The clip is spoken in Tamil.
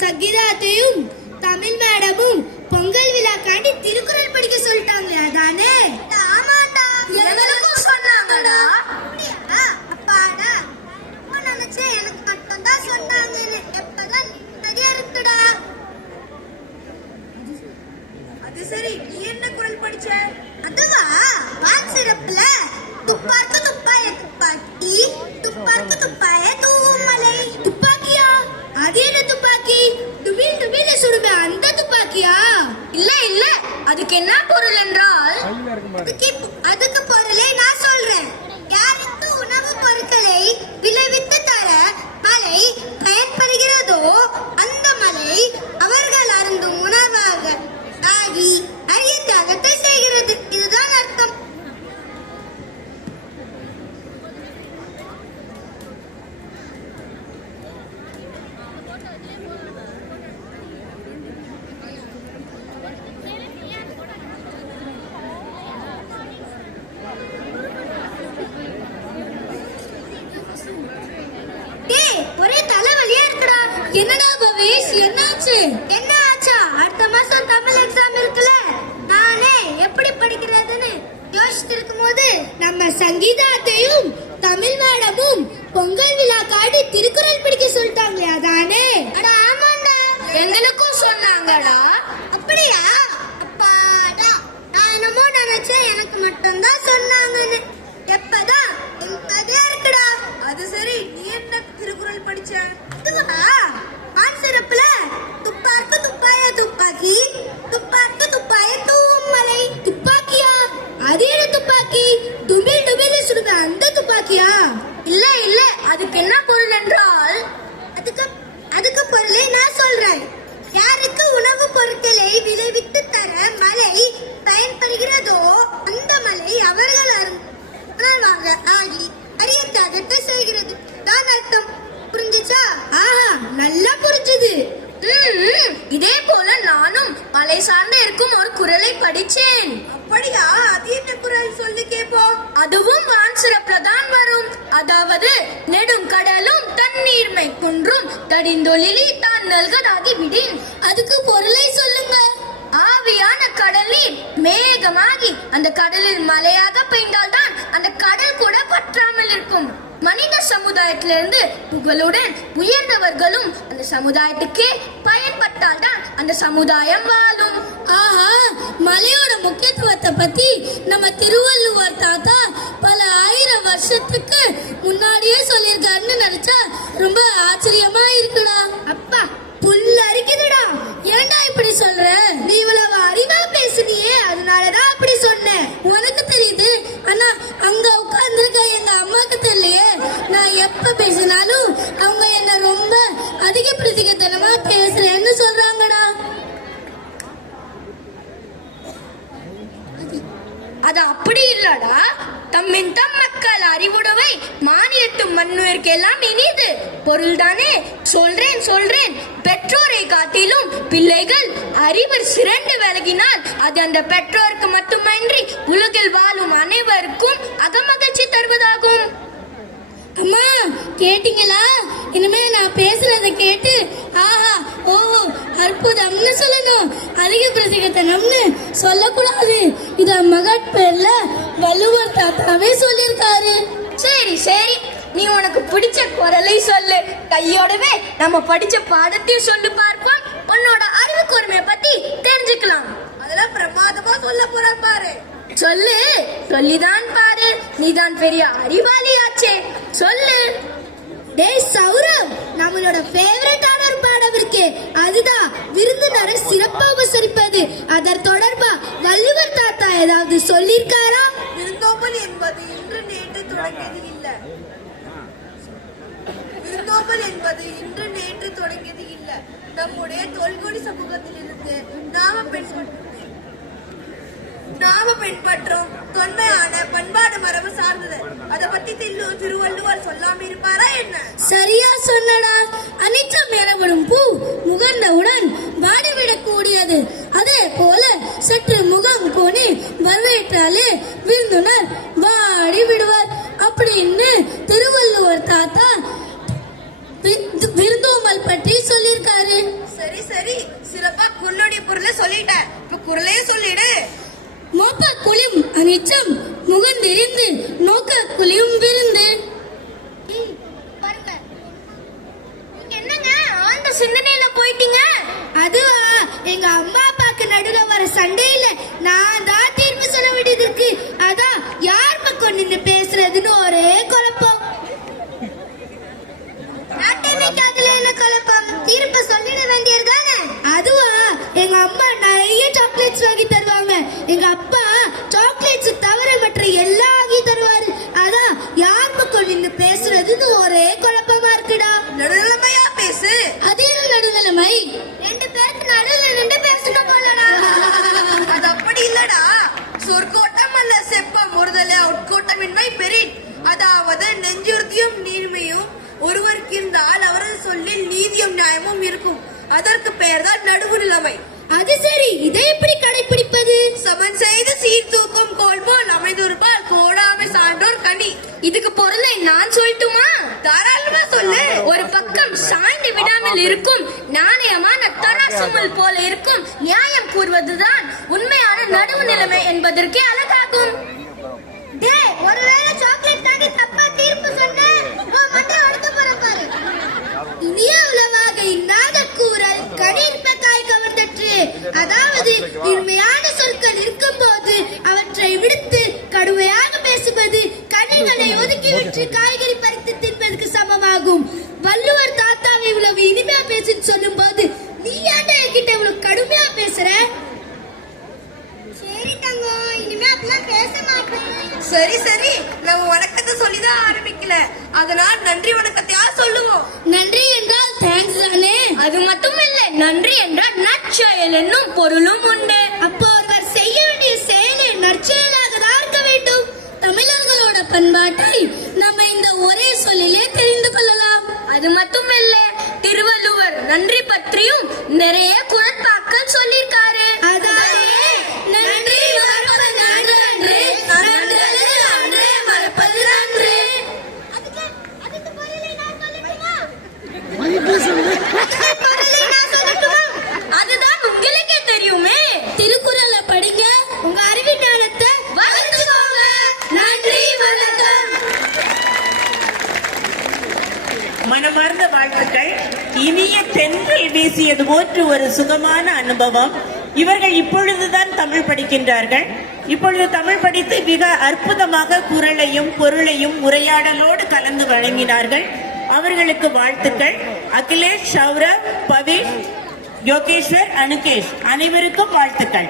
சங்கீதாத்தையும் தமிழ் மேடமும் பொங்கல் விழாக்காண்டி திருக்குறள் படிக்க சொல்லிட்டாங்களே அதானே? ஆமாடா, எங்களுக்கும் சொன்னாங்கடா. அப்பாடா, நினைச்சேன் எனக்கு மட்டும் தான் சொன்னாங்கன்னு. எப்பதான் சரியா இருக்குடா. அது சரி, நீ என்ன குறள் படிச்ச? அதுவா, வான் சிறப்புல துப்பாக்கு துப்பாய துப்பாக்கி, துப்பாக்கு துப்பாய தூமலை. துப்பாக்கியா? அது என்ன துப்பாக்கி? துபில் துபில சுடுமே அந்த துப்பாக்கியா? இல்ல இல்ல, அதுக்கு என்ன பொருள் என்றால், அதுக்கு பொருளை நான் சொல்றேன். யாருக்கு உணவு பொருட்களை விளைவித்து தர மழை பயன்படுகிறதோ அந்த மழை அவர்கள் அருந்தும் உணவாக ஆகி அரிய தியாகத்தை செய்கிறது. இதுதான் அர்த்தம். ஒரே தலைவலியா இருக்குடா. என்னடா பவேஷ், என்னாச்சு? என்ன ஆச்சா? அடுத்த மாசம் தமிழ் எக்ஸாம் இருக்குல்ல, நானே எப்படி படிக்கிறதுன்னு யோசிச்சுட்டு இருக்கும் போது நம்ம சங்கீதாத்தையும் தமிழ் மேடமும் பொங்கல் விழாக்காண்டி திருக்குறள் படிக்க சொல்லிட்டாங்களே அதானே? அட ஆமாண்டா, எங்களுக்கும் சொன்னாங்கடா. அப்படியா? அப்பாடா, நான் என்னமோ நினைச்சேன் எனக்கு மட்டும்தான் சொன்னாங்கன்னு. எப்பதான் கதையா இருக்குடா. அது சரி, நீ என்ன திருக்குறள் படிச்ச? இதுவா, வான் சிறப்புல துப்பாக்கு துப்பாய துப்பாக்கி, துப்பாக்கு துப்பாய தூமலை. துப்பாக்கியா? அது என்ன துப்பாக்கி? துபில் துபில சுடுமே அந்த துப்பாக்கியா? இல்ல இல்ல, அதுக்கு என்ன பொருள் என்றால், அதுக்கு பொருளை நான் சொல்றேன். யாருக்கு உணவு பொருட்களை விளைவித்து தர மழை பயன்படுகிறதோ அந்த மழை அவர்கள் உணர்வாக ஆகி அரிய தியாகத்தை செய்கிறது தான் அர்த்தம். புரிஞ்சுச்சா? ஆஹா, நல்லா புரிஞ்சுது. இதே போல நானும் மலை சார்ந்து இருக்கும் ஒரு குறளை படிச்சேன். அப்படியா? அது என்ன குறள் சொல்லி கேப்போம். அதுவும் வான் சிறப்புல தான் வரும். அதாவது, நெடும் கடலும் தண்ணீர்மை குன்றும் தடிந்தொழிலி தான் நல்கதாகி விடின். அதுக்கு பொருளை சொல்லுங்க. ஆவியான கடல் நீர் மேகமாகி அந்த கடலில் மழையாக பெய்தால்தான் அந்த கடல் கூட பற்றாமல் இருக்கும். மனித சமுதாயத்திலிருந்து புகழுடன் உயர்ந்தவர்களும் அந்த சமுதாயத்துக்கே பயன்பட்டால் தான் அந்த சமுதாயம் வாழும். ஆஹா, மலையோட முக்கியத்துவத்தை பத்தி நம்ம திருவள்ளுவர் தாத்தா பல ஆயிரம் வருஷத்துக்கு முன்னாடியே சொல்லியிருக்காருன்னு நினைச்சா ரொம்ப ஆச்சரியமா இருக்குடா. அப்பா, புல்ல அரிக்குதுடா. ஏன்டா இப்படி சொல்ற? நீ இவ்வளவு அறிவா பேசுனியே, அதனாலதான் அப்படி சொன்னேன். உனக்கு தெரியுது, ஆனா அங்க உட்கார்ந்துருக்க எங்க அம்மாக்கு தெரியலையே. நான் எப்ப பேசினாலும் அவங்க என்ன ரொம்ப அதிக பிரதிகத்தனமா பேசுறேன்னு சொல்றாங்கடா. அது அப்படி இல்லடா. தம்மின் தம் மக்கள் அறிவுடவை மானியத்தும் மண்ணுயிருக்கு எல்லாம் இனிது பொருள் தானே. சொல்றேன், பெற்றோரை காட்டிலும் பிள்ளைகள் அறிவர் சிறந்து விலகினால் அது அந்த பெற்றோருக்கு மட்டுமின்றி உலகில் வாழும் அனைவருக்கும் அகமகிழ்ச்சி தருவதாகும். அம்மா, கேட்டீங்களா? இனிமே நான் பேசுறத கேட்டு ஆஹா ஓஹோ அற்புதம்னு சொல்லணும், அதிக பிரதிகத்தனம்னு சொல்லக்கூடாது. இத மகட் பேர்ல வள்ளுவர் தாத்தாவே சொல்லியிருக்காரு. சரி, நீ உனக்கு பிடிச்ச குரலை சொல்லு. கையோடவே நம்ம படிச்ச பாடத்தையும் சொல்லி பார்ப்போம். உன்னோட அறிவு கூர்மையை பத்தி தெரிஞ்சுக்கலாம். அதெல்லாம் பிரமாதமா சொல்ல போற பாரு. சொல்லு, சொல்லிதான் பாரு. நீதான் பெரிய அறிவாளியாச்சே, சொல்லு. டேய் சௌரவ், நம்மளோட ஃபேவரட்டான ஒரு பாடம் இருக்கு. அதுதான் விருந்தினரை சிறப்பா உபசரிப்பது. அதர் தொடர்பா வள்ளுவர் தாத்தா ஏதாவது சொல்லியிருக்காரா? விருந்தோம்பல் என்பது இன்று நேற்று தொடங்கியது இல்ல. விருந்தோம்பல் என்பது இன்று நேற்று தொடங்கியது இல்ல. நம்முடைய தொல்குடி சமூகத்திலிருந்து நாம பின்பற்றும் தொன்மையான பண்பாடு மரபு சார்ந்தது. அத பத்தி திருவள்ளுவர் சொல்லாம இருப்பாரா என்ன? சரியா சொன்னடா. அனிச்சம் எனப்படும் பூ முகர்ந்தவுடன் வாடிவிடக் கூடியது. அதே போல சற்று முகம் கோணி வரவேற்றாலே விருந்தினர் வாடி விடுவார். அப்படின்னு திருவள்ளுவர் தாத்தா விருந்தோம்பல் பற்றி சொல்லியிருக்காரு. சரி சரி, சிறப்பா குரலுடைய பொருளை சொல்லிட்ட, இப்ப குரலே சொல்லிடு. மோப்ப குளியும் அனிச்சம் முகந்திருந்து நோக்க குளியும் விருந்து. பாருங்க, நீங்க என்னங்க ஆழ்ந்த சிந்தனையில போயிட்டீங்க? அதுவா, எங்க அம்மா அப்பாக்கு நடுவுல வர சண்டையில நான் தான் தீர்ப்பு சொல்ல வேண்டியது இருக்கு. அதான் யார் பக்கம் நின்று பேசுறதுன்னு ஒரே குழப்பம். அதுல என்ன குழப்பம்? தீர்ப்பு சொல்லிட வேண்டியது தானே. அதுவா, எங்க அம்மா நிறைய சாக்லேட்ஸ் வாங்கி தருவாங்க. எங்க அப்பா சாக்லேட்ஸ் தவிர மற்ற எல்லாம் வாங்கி தருவாரு. அதான் யார் பக்கம் நின்று பேசுறதுன்னு ஒரே குழப்பமா இருக்குடா. நடுநிலைமையா பேசு. அது என்ன நடுநிலைமை? ரெண்டு பேருக்கு நடுவில் நின்று பேசணும் போலடா. அது அப்படி இல்லடா. சொற்கோட்டம் அல்ல செப்பம் ஒருதலை உட்கோட்டமின்மை பெரின். அதாவது நெஞ்சுறுதியும் நீர்மையும் ஒருவருக்கு இருந்தால் அவரது சொல்லில் நீதியும் நியாயமும் இருக்கும். அதற்கு பெயர்தான் நடுவு நிலைமை. அது சரி, இதை எப்படி கடைபிடிப்பது? சமன் செய்து சீர்தூக்கும் கோல் போல் அமைதொருபால் கோடாமை சான்றோர் கனி. இதுக்கு பொருளை நான் சொல்லட்டுமா? தாராளமா சொல்லு. ஒரு பக்கம் சாய்ந்து விடாமல் இருக்கும் நாணயமான தராசுமுல் போல இருக்கும் நியாயம் கூறுவதுதான் உண்மையான நடுவு நிலைமை என்பதற்கே அழகாகும். ஒருவேளை சாக்லேட் தாண்டி தப்பா தீர்ப்பு சொன்ன இனிய உளவாக இன்னாத கூறல் கடின்ப காய் கவர்ந்தற்று. அதாவது உண்மையான சொற்கள் இருக்கும் போது அவற்றை விடுத்து கடுமையாக பேசுவது கனிகளை ஒதுக்கிவிட்டு காய்கறி பறித்து தின்பதற்கு சமமாகும். வள்ளுவர் தாத்தாவை இவ்வளவு இனிமையா பேசுன்னு சொல்லும் போது நீ ஏன்டா என்கிட்ட இவ்வளவு கடுமையா பேசுற? சரி தங்கம், இனிமே அப்படிலாம் பேச மாட்டேன். சரி சரி, நம்ம வணக்கத்தை சொல்லிதான் ஆரம்பிக்கல, அதனால் நன்றி வணக்கத்தையா சொல்லுவோம். நன்றி என்றால் தேங்க்ஸ் தானே? அது மட்டும் இல்ல, நன்றி என்றால் நற்செயல் என்னும் பொருளும் உண்டு. அப்போ ஒருவர் செய்ய வேண்டிய செயலை நற்செயலாக தான் இருக்க வேண்டும். தமிழர்களோட பண்பாட்டை நம்ம இந்த ஒரே சொல்லிலே தெரிந்து கொள்ளலாம். அது மட்டும் இல்ல, திருவள்ளுவர் நன்றி பற்றியும் நிறைய குறட்பாக்கள் சொல்லியிருக்காரு. அதாவது நன்றி மறப்பது நன்று அன்று, நன்றல்லது அன்றே மறப்பது நன்று. அதுக்கு பொருளை நான் சொல்லட்டுமா? அதுதான் உங்களுக்கே தெரியுமே. திருக்குறளை படிங்க, உங்க அறிவிஞானத்தை வளர்த்துக்கோங்க. நன்றி, வணக்கம். மனமார்ந்த வாழ்த்துக்கள். இனிய தென்றல் வீசியது போன்று ஒரு சுகமான அனுபவம். இவர்கள் இப்பொழுதுதான் தமிழ் படிக்கின்றார்கள். இப்பொழுது தமிழ் படித்து மிக அற்புதமாக குரலையும் பொருளையும் உரையாடலோடு கலந்து வழங்கினார்கள். அவர்களுக்கு வாழ்த்துக்கள். அகிலேஷ், சௌரவ், பவிஷ், யோகேஸ்வர், அனுகேஷ் அனைவருக்கும் வாழ்த்துக்கள்.